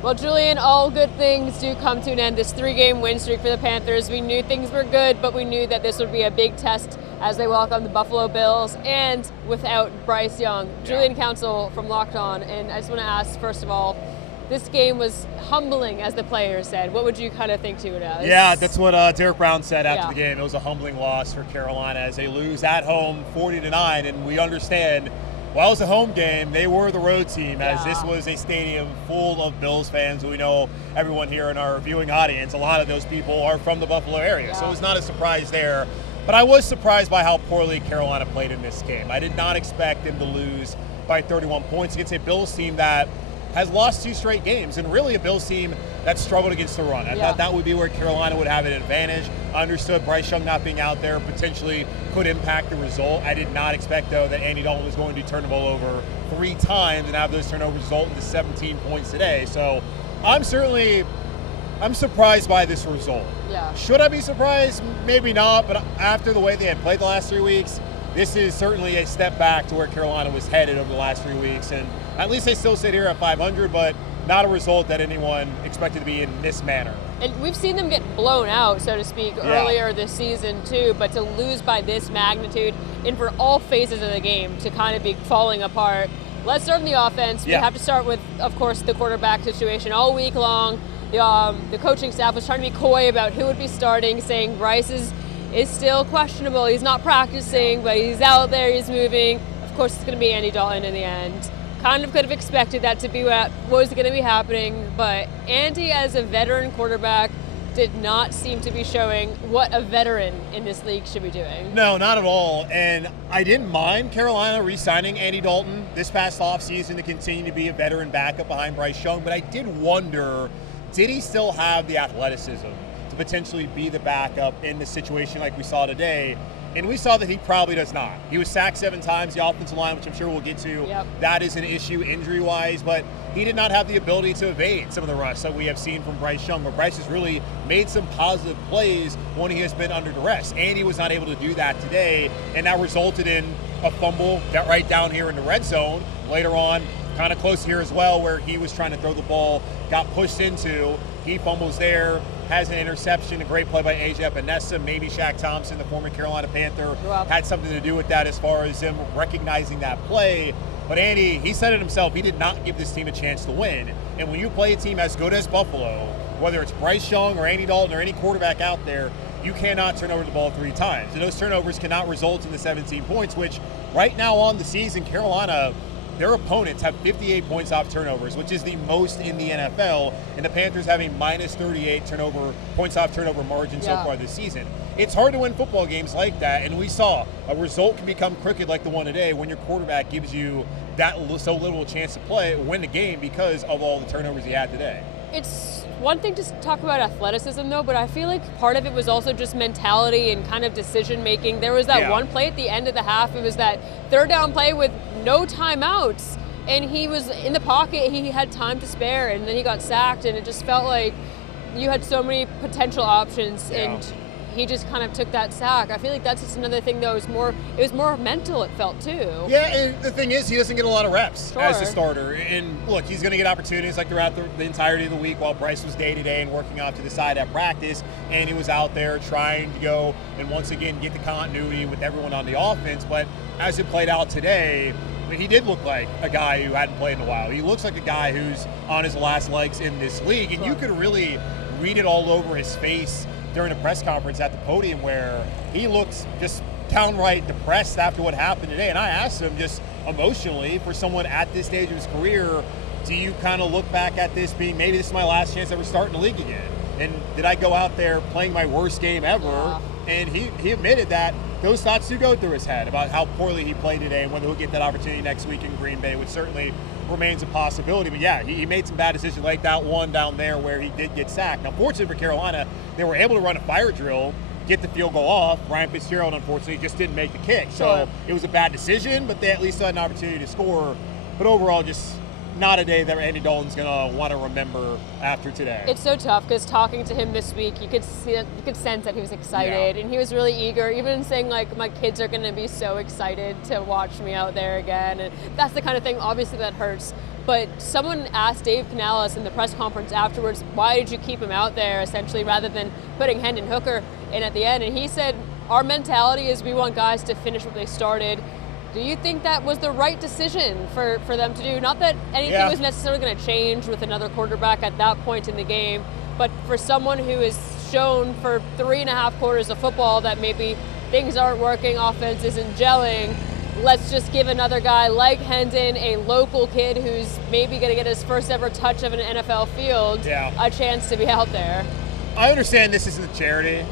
Well, Julian, all good things do come to an end. This 3-game win streak for the Panthers. We knew things were good, but we knew that this would be a big test as they welcome the Buffalo Bills and without Bryce Young. Julian Council from Locked On, and I just want to ask, first of all, this game was humbling, as the players said. What would you kind of think to it as? Yeah, that's what Derek Brown said after the game. It was a humbling loss for Carolina as they lose at home 40-9, and we understand, while it was a home game, they were the road team, as this was a stadium full of Bills fans. We know everyone here in our viewing audience, a lot of those people are from the Buffalo area, so it was not a surprise there. But I was surprised by how poorly Carolina played in this game. I did not expect them to lose by 31 points against a Bills team that has lost 2 straight games, and really a Bills team that struggled against the run. I thought that would be where Carolina would have an advantage. I understood Bryce Young not being out there potentially could impact the result. I did not expect, though, that Andy Dalton was going to turn the ball over 3 times and have those turnovers result into 17 points today. So I'm surprised by this result. Should I be surprised? Maybe not, but after the way they had played the last 3 weeks, this is certainly a step back to where Carolina was headed over the last 3 weeks. And at least they still sit here at 500, but not a result that anyone expected to be in this manner. And we've seen them get blown out, so to speak, earlier this season too, but to lose by this magnitude and for all phases of the game to kind of be falling apart. Let's start on the offense. We have to start with, of course, the quarterback situation. All week long, the coaching staff was trying to be coy about who would be starting, saying Bryce is still questionable. He's not practicing, but he's out there, he's moving. Of course, it's going to be Andy Dalton in the end. Kind of could have expected that to be what was going to be happening, but Andy, as a veteran quarterback, did not seem to be showing what a veteran in this league should be doing. No, not at all. And I didn't mind Carolina re-signing Andy Dalton this past offseason to continue to be a veteran backup behind Bryce Young, but I did wonder, did he still have the athleticism to potentially be the backup in the situation like we saw today? And we saw that he probably does not. He was sacked 7 times, the offensive line, which I'm sure we'll get to. That is an issue injury-wise, but he did not have the ability to evade some of the rush that we have seen from Bryce Young, where Bryce has really made some positive plays when he has been under duress. Andy was not able to do that today, and that resulted in a fumble, got right down here in the red zone. Later on, kind of close here as well, where he was trying to throw the ball, got pushed into, he fumbles there, has an interception, a great play by A.J. Epinesa. Maybe Shaq Thompson, the former Carolina Panther, had something to do with that as far as him recognizing that play. But Andy, he said it himself, he did not give this team a chance to win. And when you play a team as good as Buffalo, whether it's Bryce Young or Andy Dalton or any quarterback out there, you cannot turn over the ball 3 times. And those turnovers cannot result in the 17 points, which right now on the season, Carolina, their opponents have 58 points off turnovers, which is the most in the NFL, and the Panthers have a minus 38 points off turnover margin so far this season. It's hard to win football games like that, and we saw a result can become crooked like the one today when your quarterback gives you that so little chance to win the game because of all the turnovers he had today. It's one thing to talk about athleticism, though, but I feel like part of it was also just mentality and kind of decision-making. There was that one play at the end of the half. It was that 3rd down play with no timeouts, and he was in the pocket. He had time to spare, and then he got sacked, and it just felt like you had so many potential options, and he just kind of took that sack. I feel like that's just another thing, though. It was more mental, it felt, too. Yeah, and the thing is, he doesn't get a lot of reps as a starter. And look, he's going to get opportunities like throughout the entirety of the week while Bryce was day-to-day and working off to the side at practice. And he was out there trying to go and once again get the continuity with everyone on the offense. But as it played out today, he did look like a guy who hadn't played in a while. He looks like a guy who's on his last legs in this league. And you could really read it all over his face during a press conference at the podium where he looks just downright depressed after what happened today. And I asked him just emotionally, for someone at this stage of his career, do you kind of look back at this being maybe this is my last chance ever starting the league again? And did I go out there playing my worst game ever? And he admitted that those thoughts do go through his head about how poorly he played today and whether he'll get that opportunity next week in Green Bay, which certainly remains a possibility. But yeah, he made some bad decisions like that one down there where he did get sacked. Now, fortunately for Carolina, they were able to run a fire drill, get the field goal off. Ryan Fitzgerald, unfortunately, just didn't make the kick. So it was a bad decision, but they at least had an opportunity to score. But overall, just not a day that Andy Dalton's going to want to remember after today. It's so tough because talking to him this week, you could sense that he was excited and he was really eager, even saying like, my kids are going to be so excited to watch me out there again. And that's the kind of thing obviously that hurts. But someone asked Dave Canales in the press conference afterwards, why did you keep him out there, essentially, rather than putting Hendon Hooker in at the end? And he said, our mentality is we want guys to finish what they started. Do you think that was the right decision for them to do? Not that anything was necessarily going to change with another quarterback at that point in the game, but for someone who has shown for 3.5 quarters of football that maybe things aren't working, offense isn't gelling, let's just give another guy like Hendon, a local kid who's maybe going to get his first ever touch of an NFL field, a chance to be out there. I understand this isn't a charity,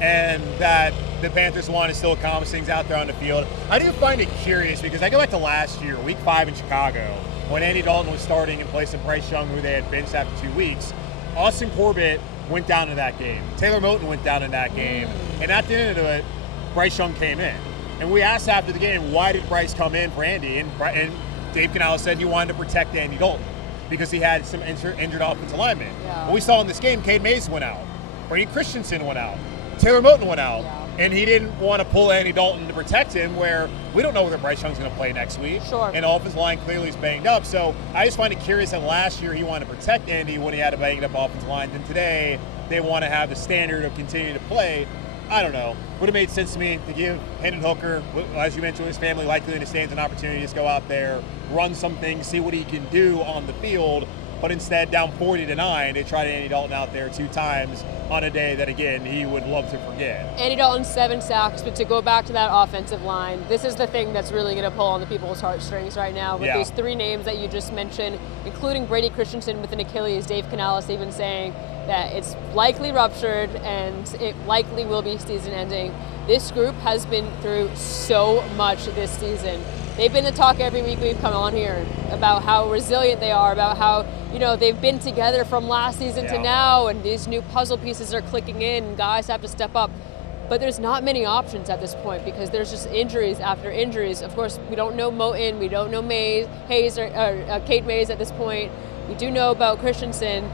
and that the Panthers want to still accomplish things out there on the field. I do find it curious because I go back to last year, Week 5 in Chicago, when Andy Dalton was starting in place of Bryce Young, who they had benched after 2 weeks. Austin Corbett went down in that game. Taylor Moton went down in that game, and at the end of it, Bryce Young came in. And we asked after the game, why did Bryce come in for Andy? And Dave Canales said he wanted to protect Andy Dalton because he had some injured offensive linemen. What we saw in this game, Cade Mays went out. Brady Christensen went out. Taylor Moton went out. And he didn't want to pull Andy Dalton to protect him, where we don't know whether Bryce Young's going to play next week. And offensive line clearly is banged up. So I just find it curious that last year he wanted to protect Andy when he had a banged up offensive line. Then today they want to have the standard of continuing to play. I don't know. Would have made sense to me to give Hendon Hooker, as you mentioned, his family likely understands an opportunity to just go out there, run some things, see what he can do on the field. But instead, down 40-9, they tried Andy Dalton out there 2 times on a day that, again, he would love to forget. Andy Dalton 7 sacks, but to go back to that offensive line, this is the thing that's really going to pull on the people's heartstrings right now. With these 3 names that you just mentioned, including Brady Christensen with an Achilles, Dave Canales even saying that it's likely ruptured and it likely will be season-ending. This group has been through so much this season. They've been the talk every week we've come on here about how resilient they are, about how, they've been together from last season to now, and these new puzzle pieces are clicking in, and guys have to step up. But there's not many options at this point because there's just injuries after injuries. Of course, we don't know Moton, we don't know Cade Mays at this point. We do know about Christensen,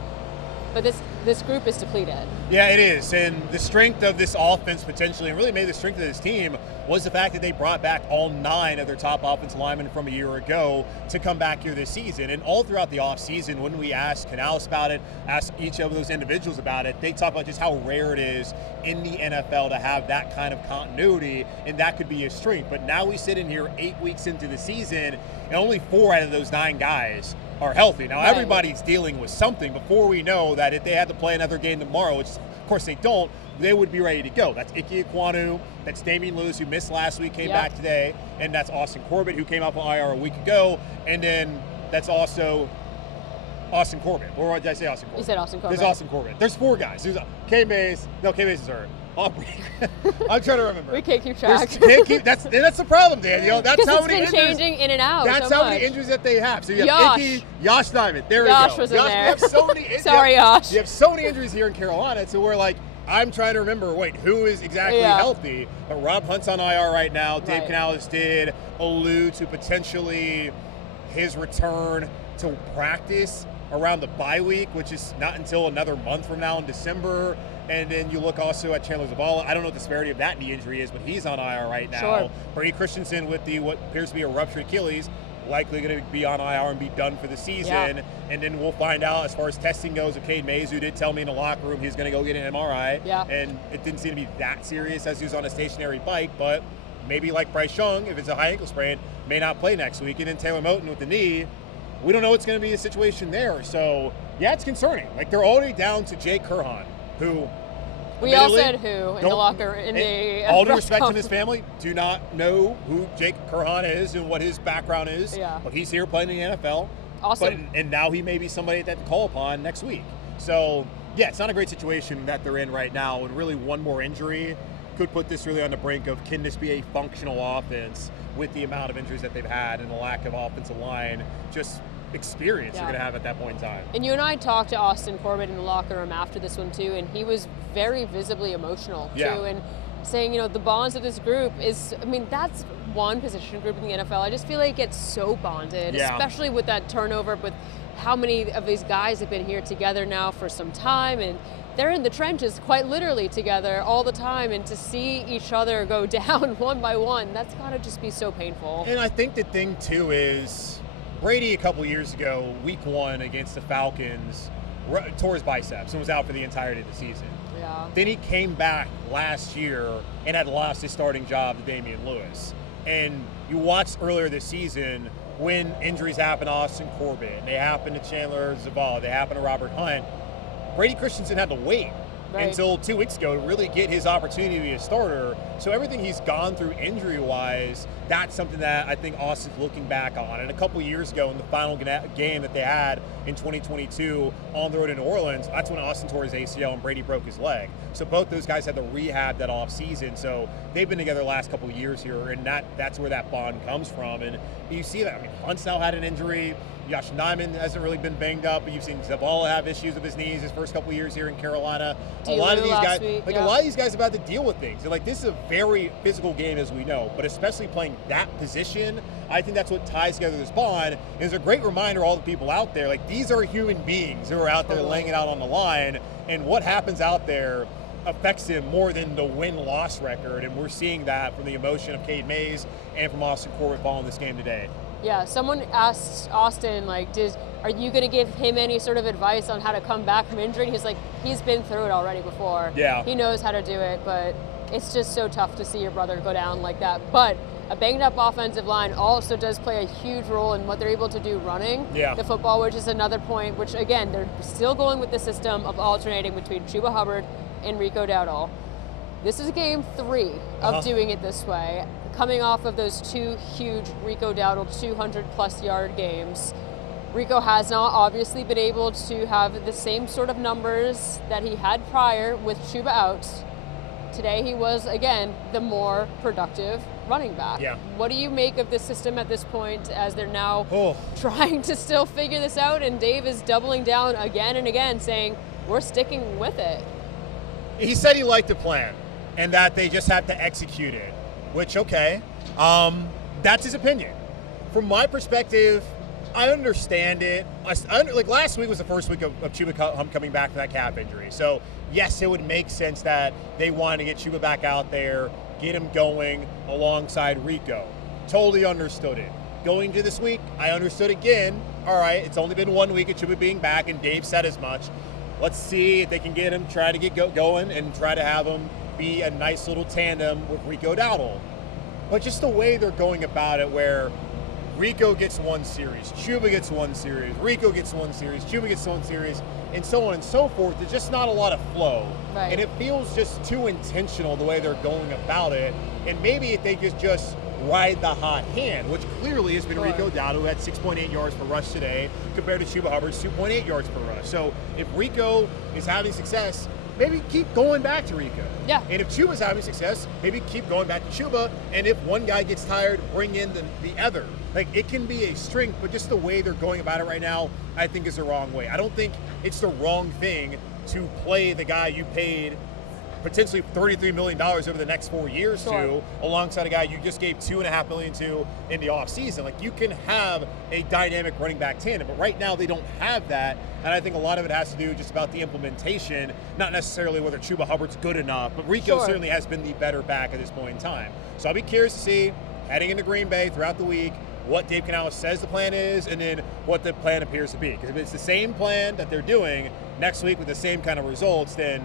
but this group is depleted. Yeah, it is. And the strength of this offense potentially, and really maybe the strength of this team, was the fact that they brought back all 9 of their top offensive linemen from a year ago to come back here this season. And all throughout the offseason, when we asked Canales about it, asked each of those individuals about it, they talk about just how rare it is in the NFL to have that kind of continuity, and that could be a strength. But now we sit in here 8 weeks into the season, and only 4 out of those 9 guys are healthy. Now, everybody's dealing with something before we know that if they had to play another game tomorrow, which of course they don't, they would be ready to go. That's Ike Ekwonu, that's Damian Lewis, who missed last week, came back today, and that's Austin Corbett, who came up on IR a week ago, and then that's also Austin Corbett. Or did I say Austin Corbett? You said Austin Corbett. There's Austin Corbett. There's 4 guys. There's Cade Mays. No, Cade Mays is hurt. I'm trying to remember. We can't keep track. That's the problem, Danielle. That's how many injuries. It's been changing in and out. That's how many injuries that they have. So you have Josh Diamond. There Josh we go. Was in there. You have so many injuries. Sorry, Josh. You have so many injuries here in Carolina. So we're like, I'm trying to remember, who is exactly healthy? But Rob Hunt's on IR right now. Dave Canales did allude to potentially his return to practice around the bye week, which is not until another month from now in December. And then you look also at Chandler Zavala. I don't know what the severity of that knee injury is, but he's on IR right now. Brady Christensen with what appears to be a ruptured Achilles, likely going to be on IR and be done for the season. And then we'll find out as far as testing goes with Cade Mays, who did tell me in the locker room he's going to go get an MRI. And it didn't seem to be that serious as he was on a stationary bike, but maybe like Bryce Young, if it's a high ankle sprain, may not play next week. And then Taylor Moton with the knee, we don't know what's going to be the situation there. So, it's concerning. Like, they're already down to Jake Kurhan, who we all said who in the locker all due respect to his family, do not know who Jake Kurhan is and what his background is. But he's here playing in the NFL. Awesome. And now he may be somebody that to call upon next week. So it's not a great situation that they're in right now. And really, one more injury could put this really on the brink of, can this be a functional offense with the amount of injuries that they've had and the lack of offensive line experience you're going to have at that point in time. And you and I talked to Austin Corbett in the locker room after this one too, and he was very visibly emotional too, and saying, the bonds of this group is, that's one position group in the NFL. I just feel like it's so bonded, especially with that turnover, with how many of these guys have been here together now for some time, and they're in the trenches quite literally together all the time, and to see each other go down one by one, that's got to just be so painful. And I think the thing too is, Brady a couple years ago, week 1 against the Falcons, tore his biceps and was out for the entirety of the season. Yeah. Then he came back last year and had lost his starting job to Damian Lewis. And you watched earlier this season when injuries happened to Austin Corbett, they happened to Chandler Zavala, they happened to Robert Hunt. Brady Christensen had to wait until 2 weeks ago to really get his opportunity to be a starter. So everything he's gone through injury-wise, that's something that I think Austin's looking back on. And a couple years ago in the final game that they had in 2022 on the road in New Orleans, that's when Austin tore his ACL and Brady broke his leg. So both those guys had to rehab that offseason. So they've been together the last couple of years here, and that's where that bond comes from. And you see that. I mean, Hunt's now had an injury. Josh Nyman hasn't really been banged up, but you've seen Zavala have issues with his knees his first couple of years here in Carolina. A lot of these guys, a lot of these guys have had to deal with things. And this is a very physical game, as we know, but especially playing that position, I think that's what ties together this bond. And it's a great reminder to all the people out there, these are human beings who are out there laying it out on the line, and what happens out there affects him more than the win-loss record, and we're seeing that from the emotion of Cade Mays and from Austin Corbett following this game today. Yeah, someone asked Austin, are you going to give him any sort of advice on how to come back from injury? And he's like, he's been through it already before. Yeah. He knows how to do it, but it's just so tough to see your brother go down like that. But a banged-up offensive line also does play a huge role in what they're able to do running the football, which is another point, which, again, they're still going with the system of alternating between Chuba Hubbard and Rico Dowdle. This is game 3 of doing it this way, coming off of those 2 huge Rico Dowdle 200-plus yard games. Rico has not obviously been able to have the same sort of numbers that he had prior with Chuba out. Today he was, again, the more productive running back. Yeah. What do you make of this system at this point as they're now trying to still figure this out, and Dave is doubling down again and again saying, we're sticking with it? He said he liked the plan and that they just had to execute it, which, that's his opinion. From my perspective, I understand it. Last week was the first week of Chuba coming back from that calf injury. So, yes, it would make sense that they wanted to get Chuba back out there, get him going alongside Rico. Totally understood it. Going to this week, I understood again. All right, it's only been 1 week of Chuba being back, and Dave said as much. Let's see if they can get him, try to get going, and try to have him be a nice little tandem with Rico Dowdle. But just the way they're going about it, where Rico gets 1 series, Chuba gets 1 series, Rico gets 1 series, Chuba gets 1 series, and so on and so forth, there's just not a lot of flow. Right. And it feels just too intentional the way they're going about it. And maybe if they could just ride the hot hand, which clearly has been Rico Dowdle, who had 6.8 yards per rush today, compared to Chuba Hubbard's 2.8 yards per rush. So if Rico is having success, maybe keep going back to Rico. Yeah. And if Chuba's having success, maybe keep going back to Chuba. And if one guy gets tired, bring in the other. It can be a strength, but just the way they're going about it right now, I think is the wrong way. I don't think it's the wrong thing to play the guy you paid potentially $33 million over the next 4 years to, alongside a guy you just gave $2.5 million to in the offseason. You can have a dynamic running back tandem, but right now they don't have that. And I think a lot of it has to do just about the implementation, not necessarily whether Chuba Hubbard's good enough, but Rico certainly has been the better back at this point in time. So I'll be curious to see, heading into Green Bay throughout the week, what Dave Canales says the plan is, and then what the plan appears to be. Because if it's the same plan that they're doing next week with the same kind of results, then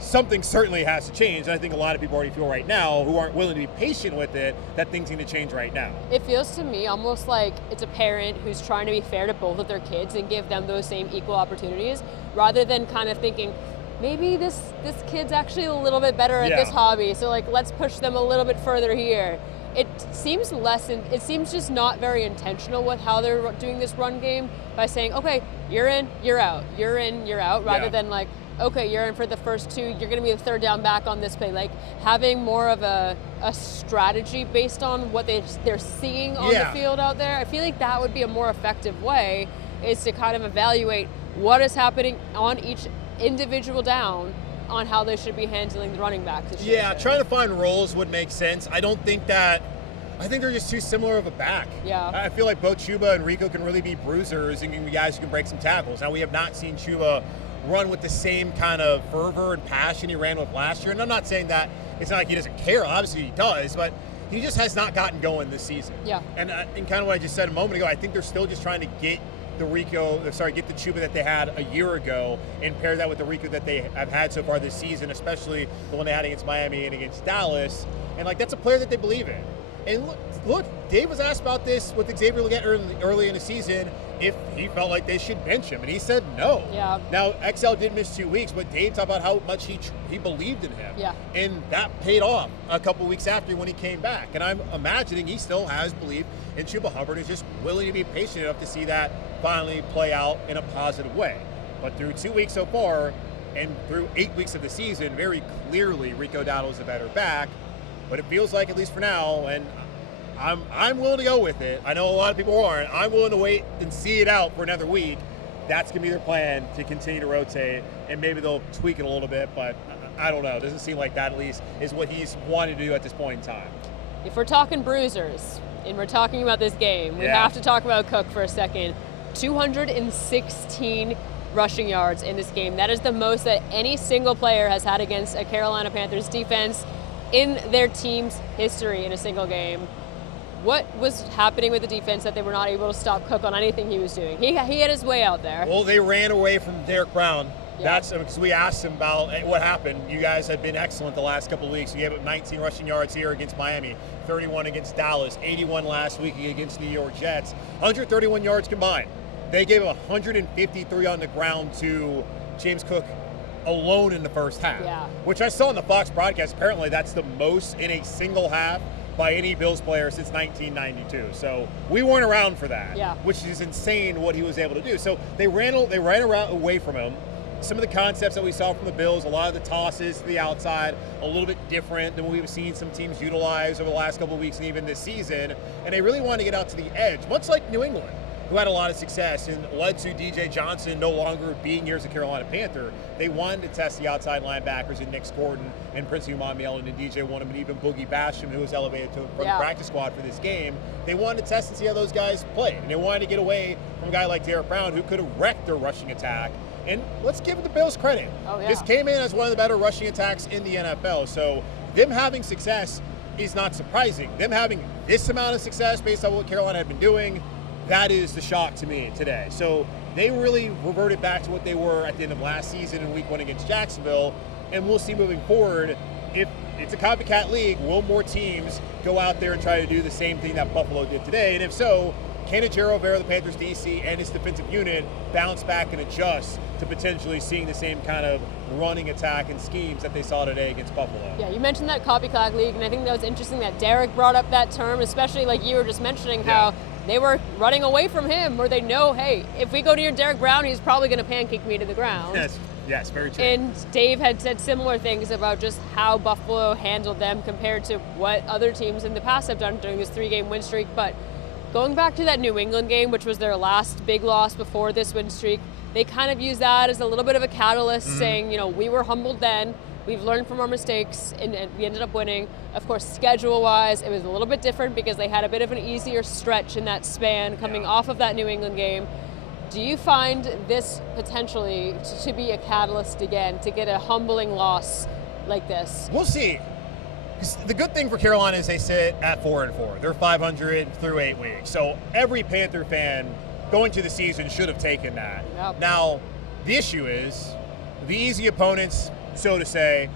something certainly has to change. And I think a lot of people already feel right now, who aren't willing to be patient with it, that things need to change right now. It feels to me almost like it's a parent who's trying to be fair to both of their kids and give them those same equal opportunities, rather than kind of thinking, maybe this kid's actually a little bit better at this hobby, so let's push them a little bit further here. It seems it seems just not very intentional with how they're doing this run game, by saying, okay, you're in, you're out, you're in, you're out, rather than okay, you're in for the first 2, you're going to be the third down back on this play. Having more of a strategy based on what they're seeing on the field out there. I feel like that would be a more effective way, is to kind of evaluate what is happening on each individual down on how they should be handling the running back situation. Yeah, trying to find roles would make sense. I think they're just too similar of a back. Yeah. I feel like both Chuba and Rico can really be bruisers and can be guys who can break some tackles. Now, we have not seen Chuba run with the same kind of fervor and passion he ran with last year. And I'm not saying that it's not like he doesn't care. Obviously he does, but he just has not gotten going this season. Yeah. And kind of what I just said a moment ago, I think they're still just trying to get the Chuba that they had a year ago and pair that with the Rico that they have had so far this season, especially the one they had against Miami and against Dallas. And that's a player that they believe in. And look, Dave was asked about this with Xavier Legette early in the season if he felt like they should bench him, and he said no. Yeah. Now, XL did miss 2 weeks, but Dave talked about how much he believed in him. Yeah. And that paid off a couple weeks after when he came back. And I'm imagining he still has belief in Chuba Hubbard, is just willing to be patient enough to see that finally play out in a positive way. But through 2 weeks so far, and through 8 weeks of the season, very clearly Rico Dowdle's a better back. But it feels like, at least for now, and I'm willing to go with it. I know a lot of people aren't. I'm willing to wait and see it out for another week. That's going to be their plan, to continue to rotate, and maybe they'll tweak it a little bit, but I don't know. It doesn't seem like that, at least, is what he's wanting to do at this point in time. If we're talking bruisers, and we're talking about this game, we have to talk about Cook for a second. 216 rushing yards in this game. That is the most that any single player has had against a Carolina Panthers defense in their team's history in a single game. What was happening with the defense that they were not able to stop Cook on anything he was doing? He had his way out there. Well, they ran away from Derek Brown. Yeah. That's because we asked him about what happened. You guys have been excellent the last couple of weeks. You gave up 19 rushing yards here against Miami, 31 against Dallas, 81 last week against the New York Jets, 131 yards combined. They gave 153 on the ground to James Cook alone in the first half, which I saw in the Fox broadcast. Apparently, that's the most in a single half by any Bills player since 1992. So we weren't around for that, which is insane what he was able to do. So they ran around away from him. Some of the concepts that we saw from the Bills, a lot of the tosses to the outside, a little bit different than what we've seen some teams utilize over the last couple of weeks and even this season. And they really wanted to get out to the edge, much like New England, who had a lot of success and led to DJ Johnson no longer being here as a Carolina Panther. They wanted to test the outside linebackers in Nick Gordon and Prince Umamiel and DJ Wonnum and even Boogie Basham, who was elevated from the practice squad for this game. They wanted to test and see how those guys played. And they wanted to get away from a guy like Derek Brown, who could have wrecked their rushing attack. And let's give the Bills credit. This came in as one of the better rushing attacks in the NFL. So them having success is not surprising. Them having this amount of success based on what Carolina had been doing, that is the shock to me today. So they really reverted back to what they were at the end of last season in Week 1 against Jacksonville, and we'll see moving forward. If it's a copycat league, will more teams go out there and try to do the same thing that Buffalo did today? And if so, can Ejiro Vera, the Panthers DC, and his defensive unit bounce back and adjust to potentially seeing the same kind of running attack and schemes that they saw today against Buffalo? Yeah, you mentioned that copycat league, and I think that was interesting that Derek brought up that term, especially like you were just mentioning how they were running away from him, where they know, hey, if we go near Derek Brown, he's probably going to pancake me to the ground. Yes, very true. And Dave had said similar things about just how Buffalo handled them compared to what other teams in the past have done during this 3-game win streak. But going back to that New England game, which was their last big loss before this win streak, they kind of used that as a little bit of a catalyst, saying, we were humbled then. We've learned from our mistakes, and we ended up winning. Of course, schedule-wise, it was a little bit different because they had a bit of an easier stretch in that span coming off of that New England game. Do you find this potentially to be a catalyst again, to get a humbling loss like this? We'll see. The good thing for Carolina is they sit at 4-4. They're 500 through 8 weeks. So every Panther fan going to the season should have taken that. Now, the issue is the easy opponents, so to say,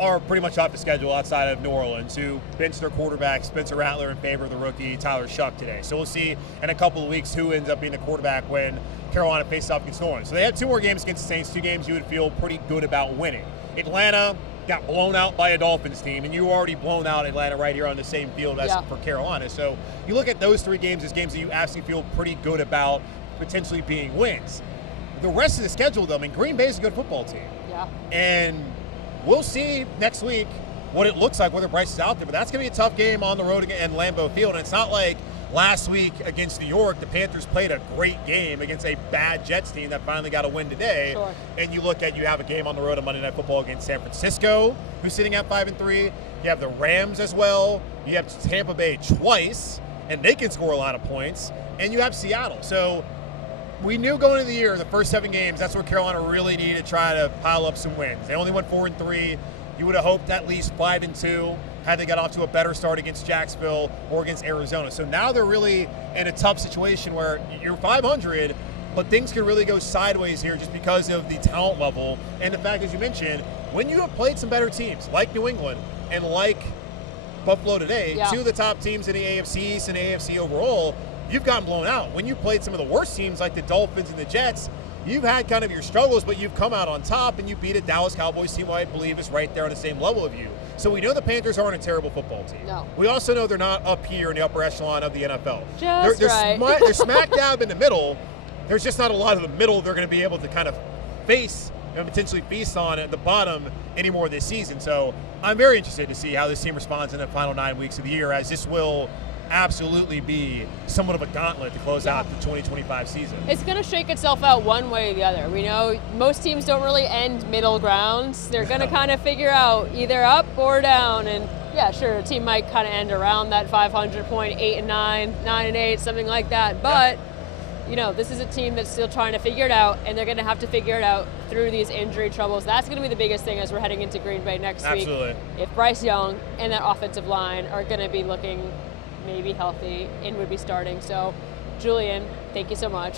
are pretty much off the schedule outside of New Orleans, who benched their quarterback, Spencer Rattler, in favor of the rookie Tyler Shuck today. So we'll see in a couple of weeks who ends up being the quarterback when Carolina faces off against New Orleans. So they have 2 more games against the Saints, 2 games you would feel pretty good about winning. Atlanta got blown out by a Dolphins team, and you already blown out Atlanta right here on the same field as for Carolina. So you look at those 3 games as games that you absolutely feel pretty good about potentially being wins. The rest of the schedule, though, Green Bay is a good football team. And we'll see next week what it looks like, whether Bryce is out there. But that's going to be a tough game on the road again in Lambeau Field. And it's not like last week against New York, the Panthers played a great game against a bad Jets team that finally got a win today. And you have a game on the road on Monday Night Football against San Francisco, who's sitting at 5-3. You have the Rams as well. You have Tampa Bay twice, and they can score a lot of points. And you have Seattle. So we knew going into the year, the first 7 games, that's where Carolina really needed to try to pile up some wins. They only went 4-3. You would have hoped at least 5-2, had they got off to a better start against Jacksonville or against Arizona. So now they're really in a tough situation where you're 500, but things could really go sideways here just because of the talent level and the fact, as you mentioned, when you have played some better teams like New England and like Buffalo today, two of the top teams in the AFC East and the AFC overall, you've gotten blown out. When you played some of the worst teams like the Dolphins and the Jets, you've had kind of your struggles, but you've come out on top and you beat a Dallas Cowboys team who I believe is right there on the same level of you. So we know the Panthers aren't a terrible football team. No. We also know they're not up here in the upper echelon of the NFL. They're smack dab in the middle. There's just not a lot of the middle they're going to be able to kind of face and potentially feast on at the bottom anymore this season. So I'm very interested to see how this team responds in the final 9 weeks of the year, as this will absolutely be somewhat of a gauntlet to close out the 2025 season. It's going to shake itself out one way or the other. We know most teams don't really end middle grounds. They're going to kind of figure out either up or down. And yeah, sure, a team might kind of end around that 500 point, 8-9, 9-8, something like that. But you know, this is a team that's still trying to figure it out, and they're going to have to figure it out through these injury troubles. That's going to be the biggest thing as we're heading into Green Bay next week. If Bryce Young and that offensive line are going to be looking maybe healthy and would be starting. So, Julian, thank you so much.